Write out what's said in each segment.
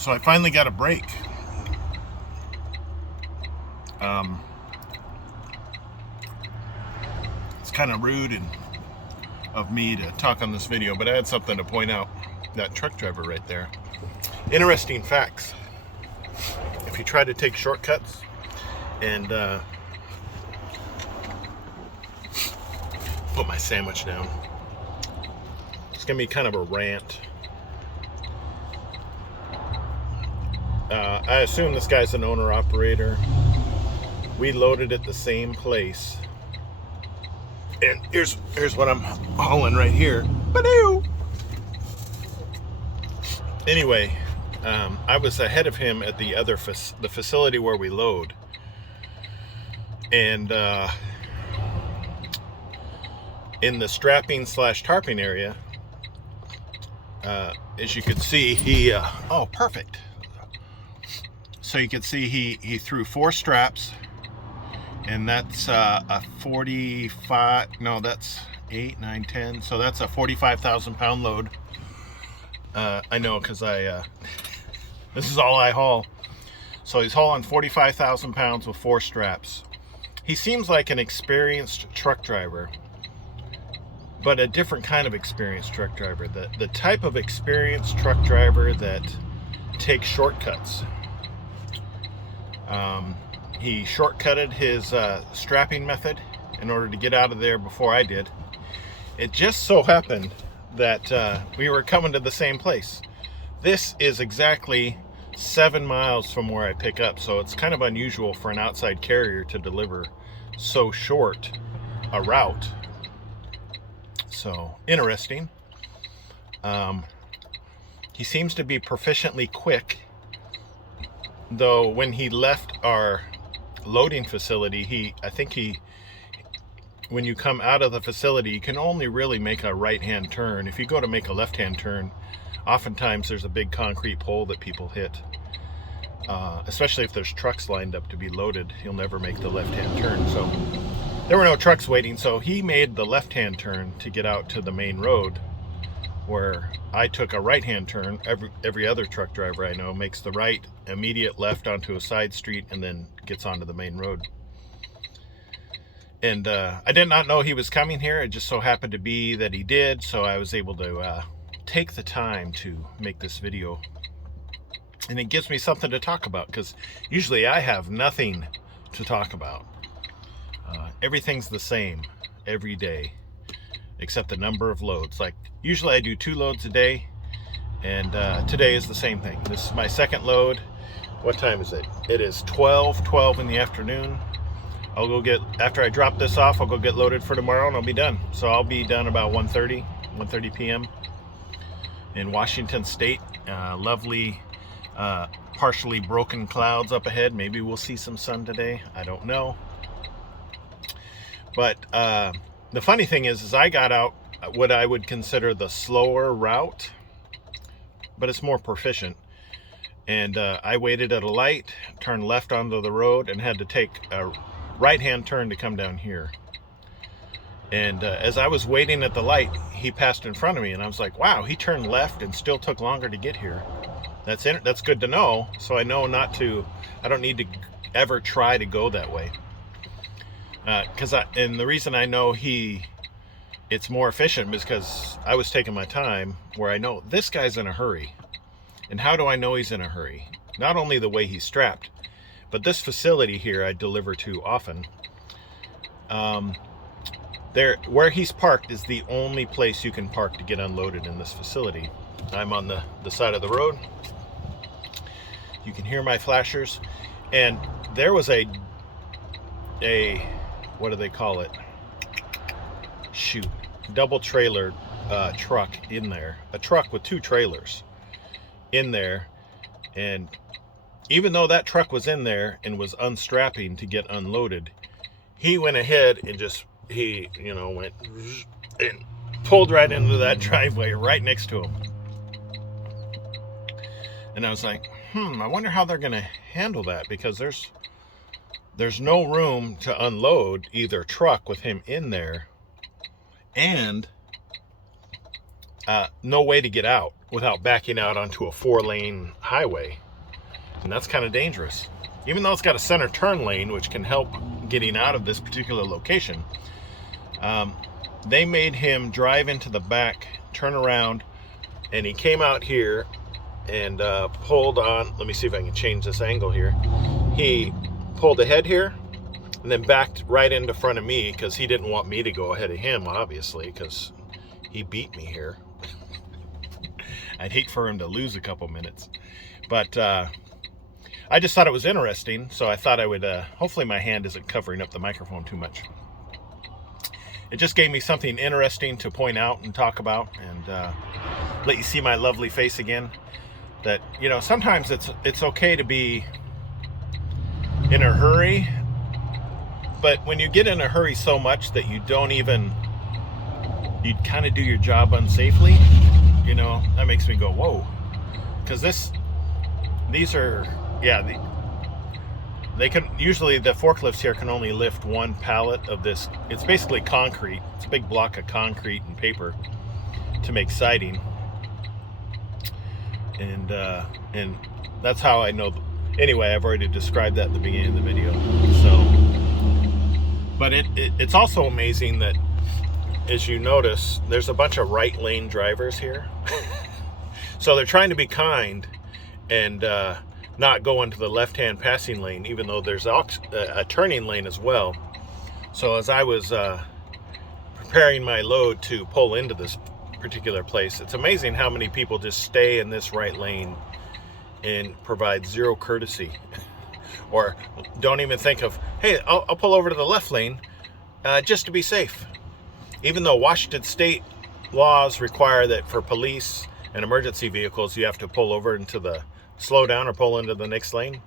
So I finally got a break. It's kind of rude of me to talk on this video, but I had something to point out. That truck driver right there. Interesting facts. If you try to take shortcuts and put my sandwich down, it's gonna be kind of a rant. I assume this guy's an owner-operator. We loaded at the same place. And here's what I'm hauling right here. Ba-doo! Anyway, I was ahead of him at the other the facility where we load. And in the strapping / tarping area, as you can see, he oh, perfect. So you can see he threw 4 straps, and that's a 45, no, that's 8, 9, 10. So that's a 45,000 pound load. I know, because this is all I haul. So he's hauling 45,000 pounds with 4 straps. He seems like an experienced truck driver, but a different kind of experienced truck driver. The type of experienced truck driver that takes shortcuts. He shortcutted his strapping method in order to get out of there before I did. It just so happened that we were coming to the same place. This is exactly 7 miles from where I pick up, so it's kind of unusual for an outside carrier to deliver so short a route. So interesting. He seems to be proficiently quick, though when he left our loading facility, when you come out of the facility, you can only really make a right-hand turn. If you go to make a left-hand turn, oftentimes there's a big concrete pole that people hit. Especially if there's trucks lined up to be loaded, you'll never make the left-hand turn. So there were no trucks waiting, so he made the left-hand turn to get out to the main road, where I took a right-hand turn. Every other truck driver I know makes the right, immediate left onto a side street, and then gets onto the main road. And I did not know he was coming here. It just so happened to be that he did, so I was able to take the time to make this video. And it gives me something to talk about, because usually I have nothing to talk about. Everything's the same every day, except the number of loads. Like, usually I do 2 loads a day, and today is the same thing. This is my second load. What time is it? It is 12 in the afternoon. I'll go get, after I drop this off, I'll go get loaded for tomorrow, and I'll be done. So I'll be done about 1:30 p.m. in Washington State. Lovely, partially broken clouds up ahead. Maybe we'll see some sun today. I don't know. But the funny thing is I got out what I would consider the slower route, but it's more proficient. And I waited at a light, turned left onto the road, and had to take a right-hand turn to come down here. And as I was waiting at the light, he passed in front of me, and I was like, wow, he turned left and still took longer to get here. That's good to know, so I know I don't need to ever try to go that way. And the reason I know it's more efficient is because I was taking my time, where I know this guy's in a hurry. And how do I know he's in a hurry? Not only the way he's strapped, but this facility here I deliver to often. Where he's parked is the only place you can park to get unloaded in this facility. I'm on the side of the road. You can hear my flashers. And there was a what do they call it? Shoot. Double trailer truck in there. A truck with 2 trailers in there. And even though that truck was in there and was unstrapping to get unloaded, he went ahead and went and pulled right into that driveway right next to him. And I was like, I wonder how they're going to handle that, because there's no room to unload either truck with him in there, and no way to get out without backing out onto a 4-lane highway. And that's kind of dangerous. Even though it's got a center turn lane, which can help getting out of this particular location, they made him drive into the back, turn around, and he came out here and pulled on. Let me see if I can change this angle here. He pulled ahead here and then backed right into front of me because he didn't want me to go ahead of him, obviously, because he beat me here. I'd hate for him to lose a couple minutes. But I just thought it was interesting, so I thought I would, hopefully my hand isn't covering up the microphone too much. It just gave me something interesting to point out and talk about, and let you see my lovely face again. That, you know, sometimes it's okay to be in a hurry, but when you get in a hurry so much that you don't even, you kind of do your job unsafely, you know, that makes me go, whoa. Because these are, yeah, they can, usually the forklifts here can only lift one pallet of this. It's basically concrete. It's a big block of concrete and paper to make siding. And that's how I know. Anyway, I've already described that at the beginning of the video. So, but it's also amazing that, as you notice, there's a bunch of right lane drivers here. So they're trying to be kind and not go into the left-hand passing lane, even though there's a turning lane as well. So as I was preparing my load to pull into this particular place, it's amazing how many people just stay in this right lane and provide zero courtesy, or don't even think of, hey, I'll pull over to the left lane just to be safe. Even though Washington state laws require that for police and emergency vehicles you have to pull over into the slow down or pull into the next lane,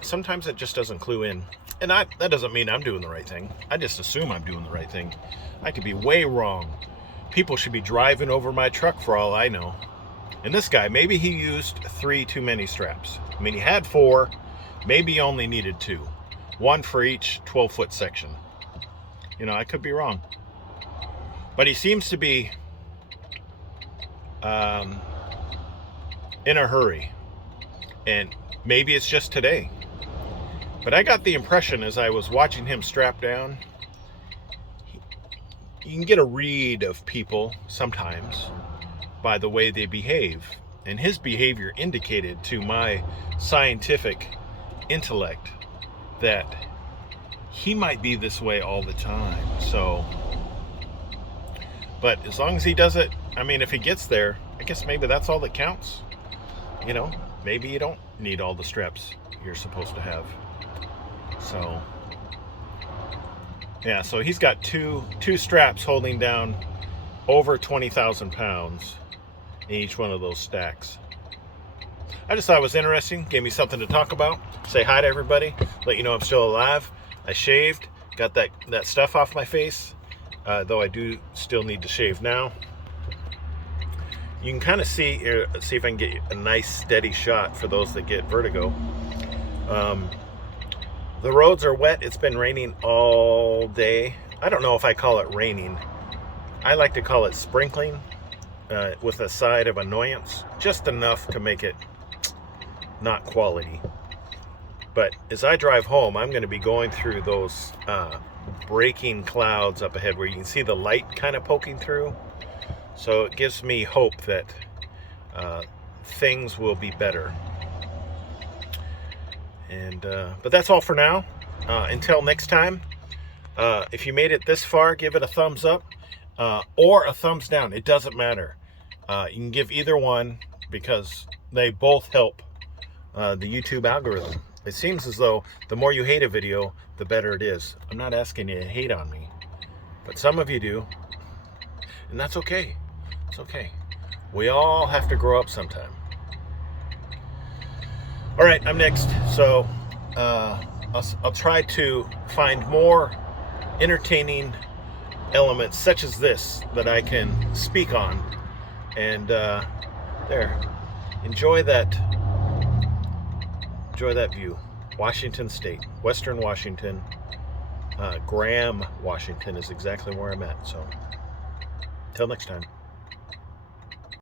sometimes it just doesn't clue in. And that doesn't mean I'm doing the right thing. I just assume I'm doing the right thing. I could be way wrong. People should be driving over my truck for all I know. And this guy, maybe he used 3 too many straps. I mean, he had 4, maybe he only needed 2. 1 for each 12-foot section. You know, I could be wrong. But he seems to be in a hurry. And maybe it's just today. But I got the impression as I was watching him strap down, you can get a read of people sometimes by the way they behave. And his behavior indicated to my scientific intellect that he might be this way all the time. So, but as long as he does it, I mean, if he gets there, I guess maybe that's all that counts. You know, maybe you don't need all the straps you're supposed to have. So, yeah, so he's got two straps holding down over 20,000 pounds in each one of those stacks. I just thought it was interesting. Gave me something to talk about. Say hi to everybody. Let you know I'm still alive. I shaved. Got that stuff off my face. Though I do still need to shave now. You can kind of see here. Let's see if I can get a nice steady shot for those that get vertigo. The roads are wet. It's been raining all day. I don't know if I call it raining. I like to call it sprinkling with a side of annoyance. Just enough to make it not quality. But as I drive home, I'm going to be going through those breaking clouds up ahead where you can see the light kind of poking through. So it gives me hope that things will be better. And but that's all for now. Until next time, if you made it this far, give it a thumbs up or a thumbs down. It doesn't matter. You can give either one because they both help the YouTube algorithm. It seems as though the more you hate a video, the better it is. I'm not asking you to hate on me, but some of you do, and that's okay. It's okay. We all have to grow up sometime. All right, I'm next. So I'll try to find more entertaining elements such as this that I can speak on. And there, enjoy that view. Washington State, Western Washington, Graham, Washington is exactly where I'm at. So, till next time.